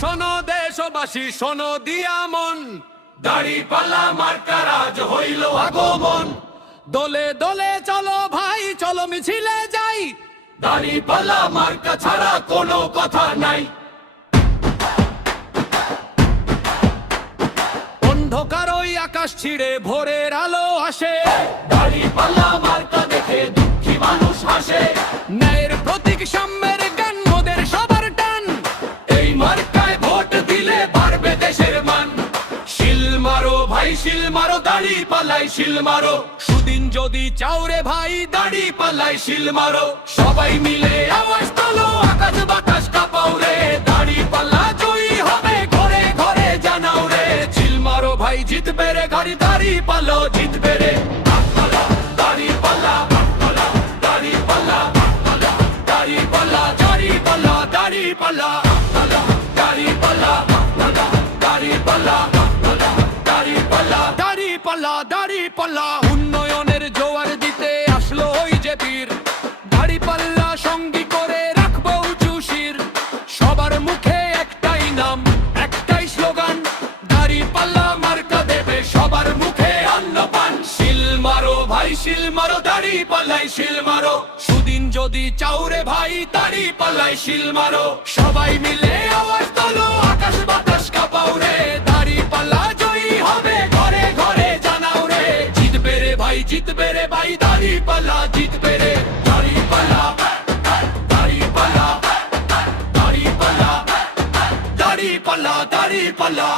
শোনো দেশবাসী, শোনো দিয়া মন, দাড়িপাল্লা মার্কার আজ হইল আগমন। দলে দলে চলো ভাই, চলো মিছিলে যাই, দাড়িপাল্লা মার্কা ছাড়া কোনো কথা নাই। অন্ধকার ওই আকাশ ছিঁড়ে ভোরের আলো আসে, দাড়িপাল্লা মার্কা দেখে দুঃখী মানুষ হাসে। ন্যায়ের প্রতীক, সাম্যের জ্ঞান, মোদের সবার টান, এই মার্কায় ভোট দিলে বাড়বে দেশের মান। শিল মারো ভাই শিল মারো, দাড়িপাল্লায় শিল মারো। সুদিন যদি চাও রে ভাই, দাড়িপাল্লায় শিল মারো। সবাই মিলে আওয়াজ তোলো, আকাশ বাতাস কাঁপাও রে। দাড়িপাল্লা জয়ী হবে, ঘরে ঘরে জানাও রে। শিল মারো ভাই, জিতবে রে গাড়ি, দাড়িপাল্লা জিতবে রে। দাড়িপাল্লা দাড়িপাল্লা দাড়িপাল্লা দাড়িপাল্লা দাড়িপাল্লা দাড়িপাল্লা দাড়িপাল্লা দাড়িপাল্লা দাড়িপাল্লা দাড়িপাল্লা। উন্নয়নের জোয়ার দিতে আসলো ওই যে বীর, দাড়িপাল্লা সঙ্গী করে রাখবো উঁচু শির। সবার মুখে একটাই নাম, একটাই স্লোগান, দাড়িপাল্লা মার্কা দেবে সবার মুখে অন্নপান। শিল মারো ভাই শিল মারো, দাড়িপাল্লায় শিল মারো। সুদিন যদি চাও রে ভাই, দাড়িপাল্লায় শিল মারো। সবাই মিলে আওয়াজ তোলো, আকাশ বাতাস কাঁপাও রে। দাড়িপাল্লা জয়ী হবে, ঘরে ঘরে জানাও রে। জিতবে রে ভাই জিতবে রে ভাই, দাড়িপাল্লা জিতবে রে। দাড়িপাল্লা দাড়িপাল্লা দাড়িপাল্লা দাড়িপাল্লা দাড়িপাল্লা।